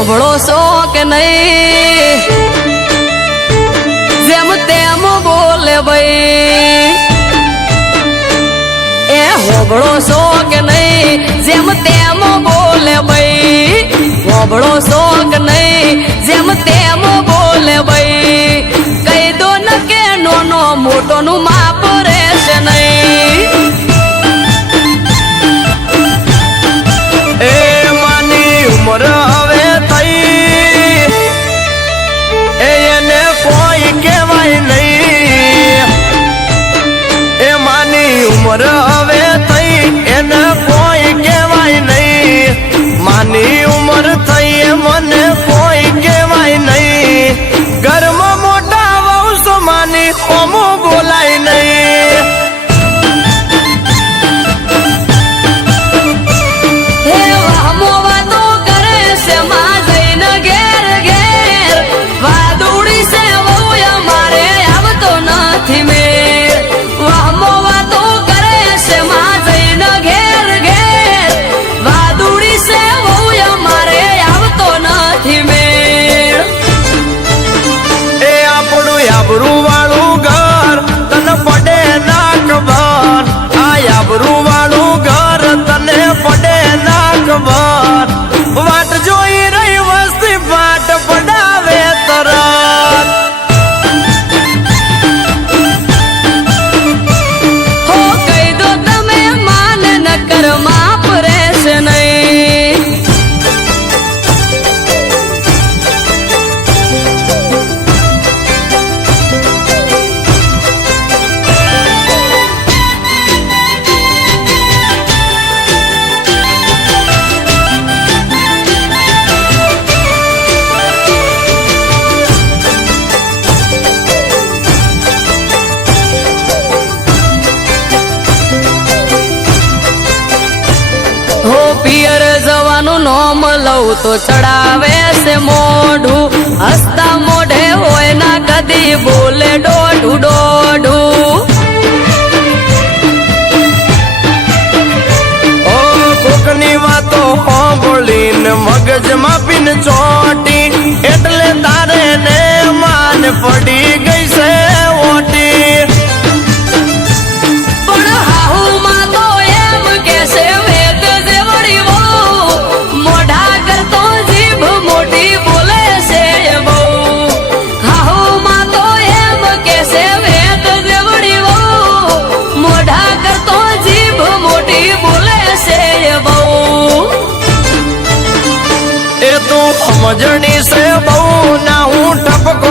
હોબળો છો કે નહીં જેમ તેમ બોલે ભાઈ એ હોબળો છો કે નહીં જેમ તેમ બોલે ભાઈ હોબળો છો કે નહીં જેમ તેમ બોલે ભાઈ કહી દો ન કે નોનો મોટો નું માપ રહેશે નહીં એ માની ઉમર હવે થઈ એને કોઈ કહેવાય નહીં એ માની ઉમર હવે થઈ એને કોઈ કહેવાય નહીં માની ઉમર થઈ મને કોઈ કહેવાય નહીં ઘરમાં મોટા વંશ માની ઓમો બોલાય નહીં આબરૂ વાળું ઘર તને પડે ના ખબર આ આબરૂ વાળું ઘર તને પડે ના ખબર વાટ જોઈ રહી વસ્તી પાટ પડાવે તરત હો કહી દો તમે માન ન કર માપ રહેશે નહીં હો પિયર જવાનું નોમ લઉં તો ચડાવે છે મોઢું હસતા મોઢે હોય ના કદી બોલે દોઢું દોઢું ઓ કોકની વાતો સાંભળીને મગજમાં પીન ચોટી એટલે તારે ને માન પડી ગઈ છે ઓટી પણ હાહુમાં તો એમ કે છે વેદ જેવડી બહુ મોઢા કરતો જીભ મોટી બોલે છે બહુ હાહુમાં તો એમ કે છે વેદ જેવડી બહુ મોઢા કરતો જીભ મોટી બોલે છે બહુ એ તું સમજણી છે બહુ ના હું ટપકો